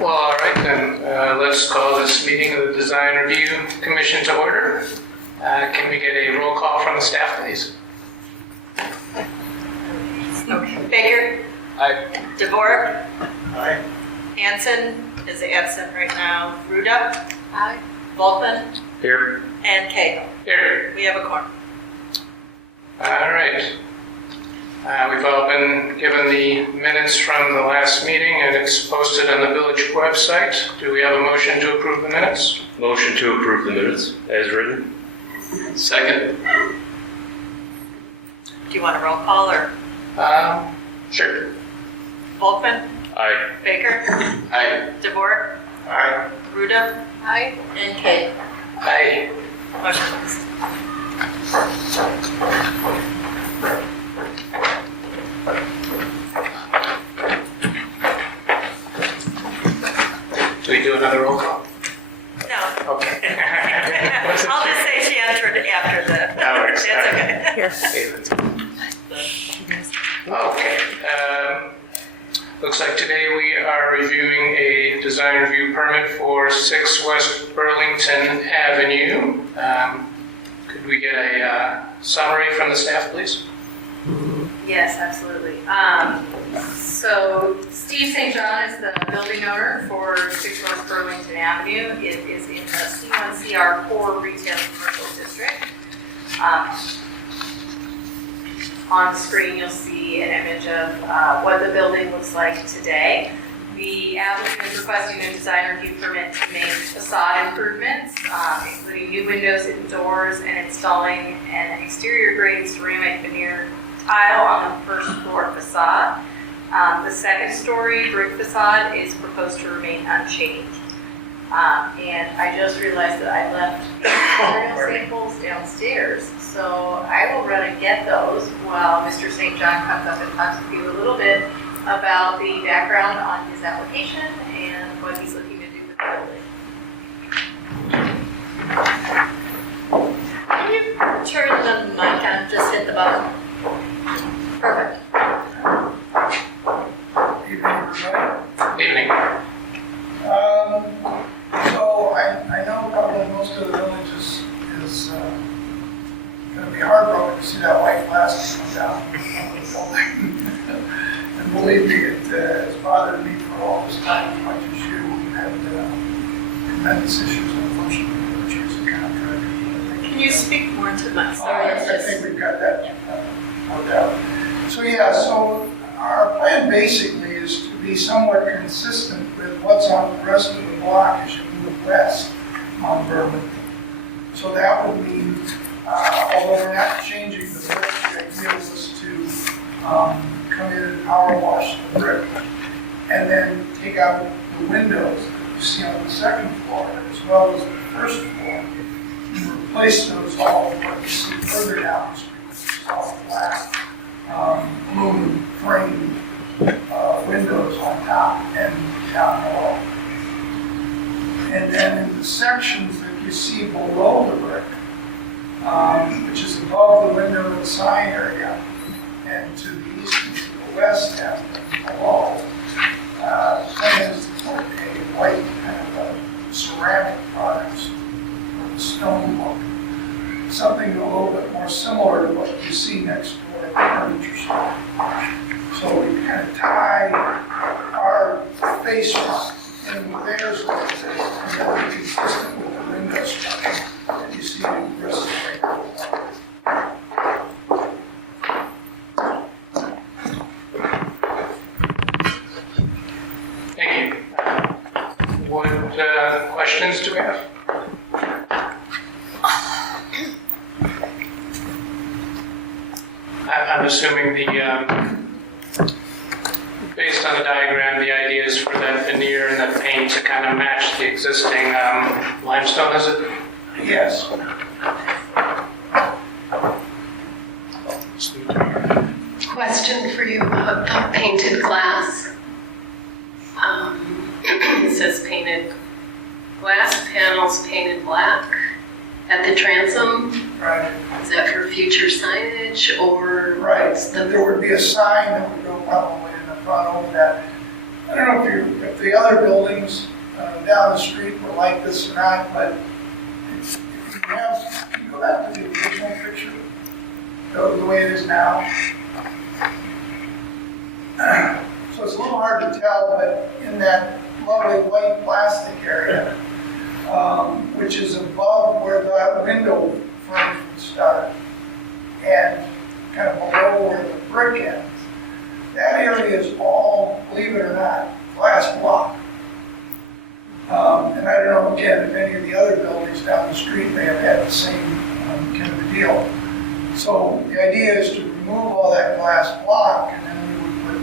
Well, all right then, let's call this meeting of the Design Review Commission to order. Can we get a roll call from the staff, please? Okay. Baker? Aye. DeVore? Aye. Hanson is absent right now. Ruda? Aye. Volkman? Here. And Cagle. Here. We have a quorum. All right. We've all been given the minutes from the last meeting and it's posted on the village website. Do we have a motion to approve the minutes? Motion to approve the minutes as written. Second. Do you want a roll call or? Sure. Volkman? Aye. Baker? Aye. DeVore? Aye. Ruda? Aye. And Cagle. Aye. Motion passed. Do we do another roll call? No. Okay. I'll just say she entered after the. That works. That's okay. Okay. Looks like today we are reviewing a design review permit for 6 West Burlington Avenue. Could we get a summary from the staff, please? Yes, absolutely. So Steve St. John is the building owner for 6 West Burlington Avenue. It is in the C1CR core retail commercial district. On the screen, you'll see an image of what the building looks like today. The applicant is requesting a design review permit to make facade improvements, including new windows and doors, and installing an exterior grade ceramic veneer tile on the first floor facade. The second story brick facade is proposed to remain unchanged. And I just realized that I left material samples downstairs, so I will run and get those while Mr. St. John comes up and talks with you a little bit about the background on his application and what he's looking to do with the building. Can you turn the mic on, just hit the button? Perfect. Evening, everybody. Evening. So I know probably most of the village is going to be heartbroken to see that white glass come down on the building. And believe me, it has bothered me for all this time as much as you. We've had tremendous issues, unfortunately, with choosing contractors. Can you speak more to the mic? I think we've got that no doubt. So yeah, so our plan basically is to be somewhat consistent with what's on the rest of the block as you move west on Burlington. So that would mean, although we're not changing the brick, the idea was to come in and power wash the brick and then take out the windows that you see on the second floor as well as the first floor and replace those all with what you see further down the street, which is all flat aluminum framed windows on top and down below. And then in the sections that you see below the brick, which is above the window of the sign area, and to the east and to the west and below, the plan is to put a white kind of a ceramic product, or stone look, something a little bit more similar to what you see next door at the furniture store. So we kind of tie our face front and theirs with it, and then be consistent with the window structure that you see in the rest of the Thank you. What questions do we have? I'm assuming based on the diagram, the idea is for that veneer and that paint to kind of match the existing limestone, is it? Yes. Question for you about the painted glass. It says painted glass panels painted black at the transom. Right. Is that for future signage or? Right. There would be a sign that would go probably in the front over that I don't know if the other buildings down the street were like this or not, but if you have, can you go back to the original picture? The way it is now. So it's a little hard to tell, but in that lovely white plastic area, which is above where that window frame would start, and kind of below where the brick ends, that area is all, believe it or not, glass block. And I don't know, again, if any of the other buildings down the street may have had the same kind of a deal. So the idea is to remove all that glass block, and then we would put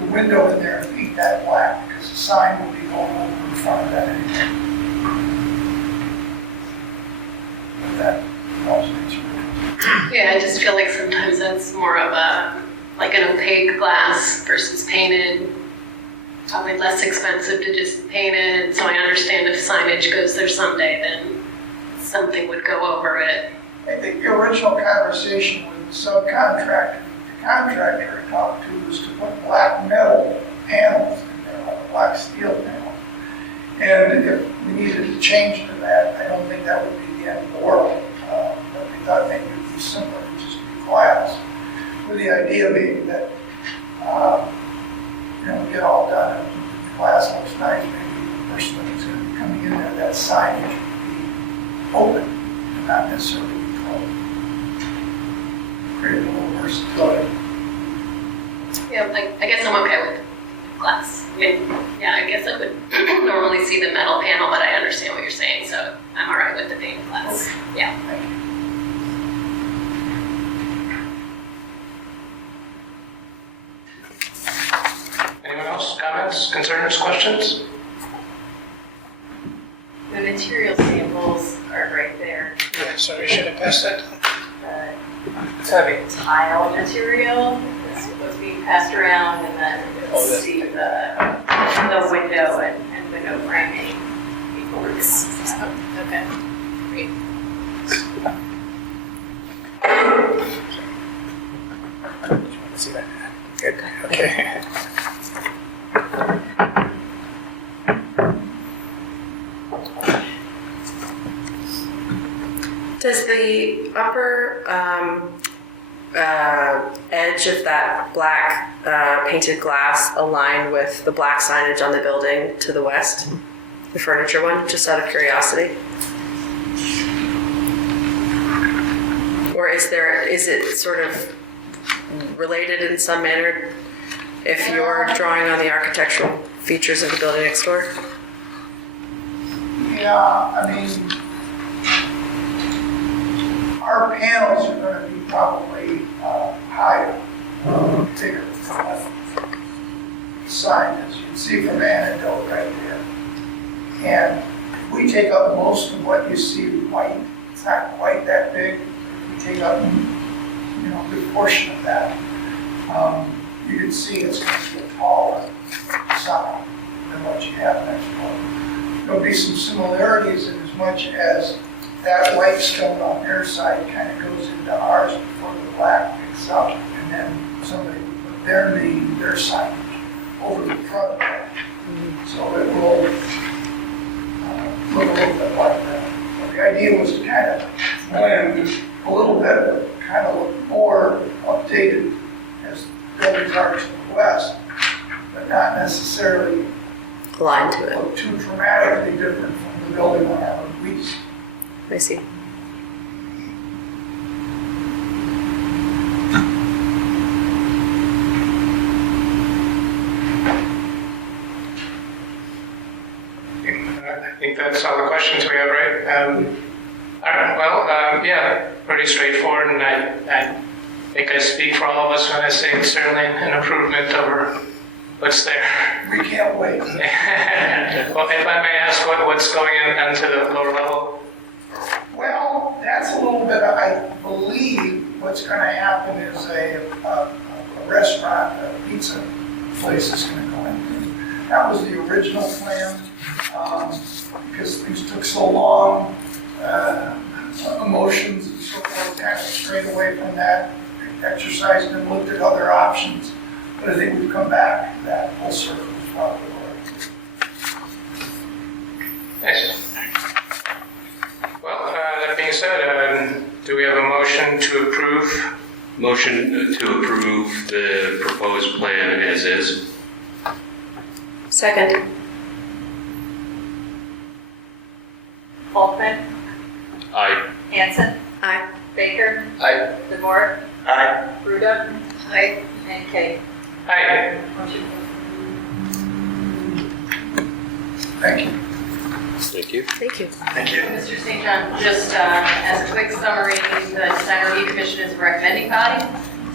the window in there and paint that black, because the sign will be going over in front of that anyway. If that helps answer your Yeah, I just feel like sometimes that's more of like an opaque glass versus painted. Probably less expensive to just paint it, so I understand if signage goes there someday, then something would go over it. I think the original conversation with the subcontractor, the contractor I talked to, was to put black metal panels in there, like black steel panels. And if we needed to change to that, I don't think that would be the end of the world. But we thought maybe it would be simpler to just be glass. With the idea being that, get all done and the glass looks nice, maybe the person that's going to be coming in there, that signage would be open and not necessarily be closed. Create a little versatility. Yeah, like, I guess I'm okay with glass. I mean, yeah, I guess I would normally see the metal panel, but I understand what you're saying, so I'm all right with the painted glass. Yeah. Thank you. Anyone else? Comments, concerns, questions? The material samples are right there. Yeah, so we should have passed that. It's heavy. Tile material is what's being passed around, and then you'll see the window and window framing before this. Okay. Great. See that? Good. Okay. Does the upper edge of that black painted glass align with the black signage on the building to the west? The furniture one, just out of curiosity? Or is it sort of related in some manner if you're drawing on the architectural features of the building next door? Yeah, I mean, our panels are going to be probably higher, bigger from that sign, as you can see from the anecdote right there. And we take up most of what you see white. It's not quite that big. We take up, a good portion of that. You can see it's going to be a taller sign than what you have next door. There'll be some similarities in as much as that white stone on their side kind of goes into ours before the black picks up, and then somebody would put their name, their signage over the front of that. So it will look a little bit like that. But the idea was to kind of blend a little bit, but kind of look more updated as buildings are to the west, but not necessarily Aligned to it. look too dramatically different from the building on our east. I see. I think that's all the questions we have, right? All right, well, yeah, pretty straightforward, and I think I speak for all of us when I say it's certainly an improvement over what's there. We can't wait. Well, if I may ask, what's going on to the lower level? Well, that's a little bit, I believe what's going to happen is a restaurant, a pizza place is going to go in. That was the original plan, because things took so long, emotions and so forth kind of strayed away from that, exercised and looked at other options. But I think we've come back to that full circle as well. Nice. Well, that being said, do we have a motion to approve? Motion to approve the proposed plan as is. Second. Altman, Aye. Hanson, Aye. Baker, Aye. DeVore, Aye. Ruda. Aye. And Kay. Aye. Motion Thank you. Thank you. Thank you. Mr. St. John, just as a quick summary, the Design Review Commission is a recommending body,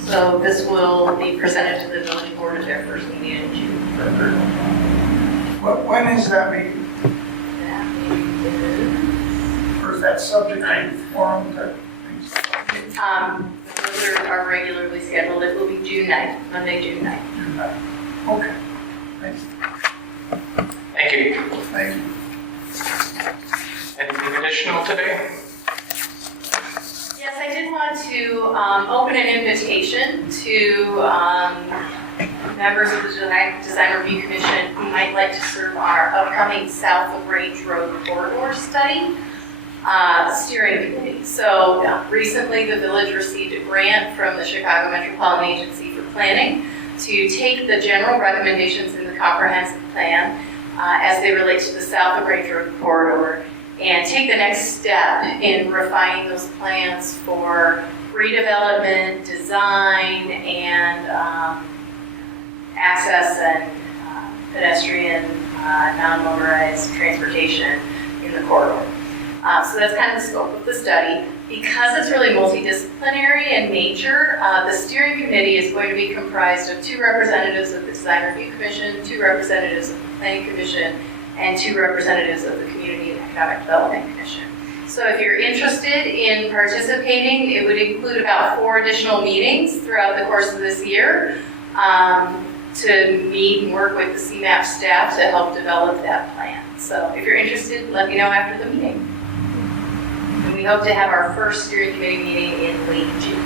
so this will be presented to the village board at their first meeting in June for approval. When is that meeting? That meeting is, Or is that subject to forum type things? those are regularly scheduled. It will be June 9th, Monday, June 9th. Okay. Thanks. Thank you. Thank you. Anything additional today? Yes, I did want to open an invitation to members of the Design Review Commission who might like to serve on our upcoming South of Grange Road Corridor Study steering committee. So recently the village received a grant from the Chicago Metropolitan Agency for Planning to take the general recommendations in the comprehensive plan as they relate to the South of Grange Road Corridor and take the next step in refining those plans for redevelopment, design, and access and pedestrian, non-motorized transportation in the corridor. So that's kind of the scope of the study. Because it's really multidisciplinary in nature, the steering committee is going to be comprised of 2 representatives of the Design Review Commission, 2 representatives of the Planning Commission, and 2 representatives of the Community and Economic Development Commission. So if you're interested in participating, it would include about 4 additional meetings throughout the course of this year to meet and work with the CMAP staff to help develop that plan. So if you're interested, let me know after the meeting. And we hope to have our first steering committee meeting in late June.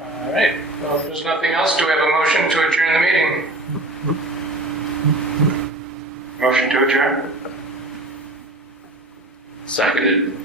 All right. Well, if there's nothing else, do we have a motion to adjourn the meeting? Motion to adjourn? Seconded.